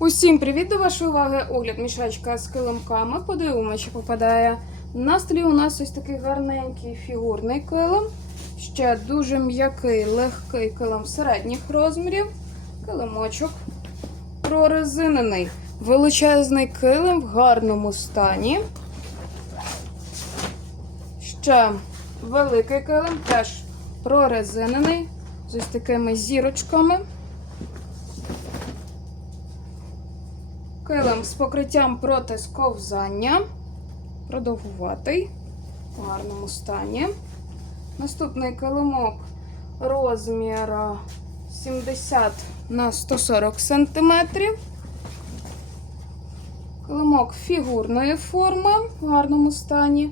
Усім привіт до вашої уваги! Огляд мішечка з килимками. Подивимося, що попадає. На столі у нас ось такий гарненький фігурний килим. Ще дуже м'який, легкий килим середніх розмірів. Килимочок прорезинений. Величезний килим в гарному стані. Ще великий килим, теж прорезинений, з ось такими зірочками. Килим з покриттям проти сковзання. Продовгуватий, в гарному стані. Наступний килимок розмір 70 на 140 см. Килимок фігурної форми в гарному стані.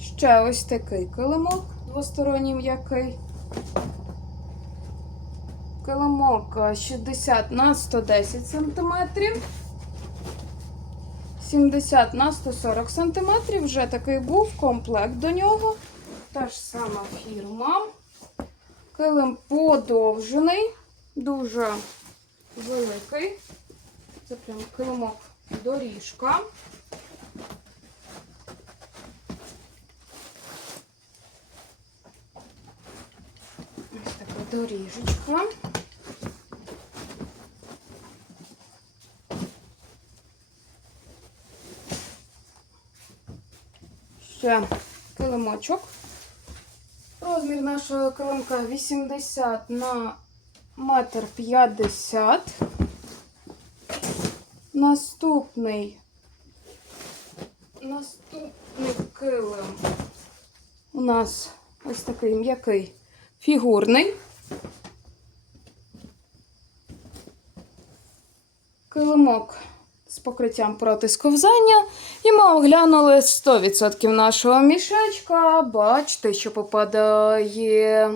Ще ось такий килимок двосторонній м'який. Килимок 60 на 110 см. 70 на 140 см. Вже такий був комплект до нього. Та ж сама фірма. Килим подовжений, дуже великий. Це прям килимок доріжка. Ось така доріжечка. Ще килимочок. Розмір нашого килимка 80 на метр 50. Наступний. Наступний килим у нас ось такий м'який фігурний. Килимок з покриттям проти сковзання. І ми оглянули 100% нашого мішечка. Бачите, що попадає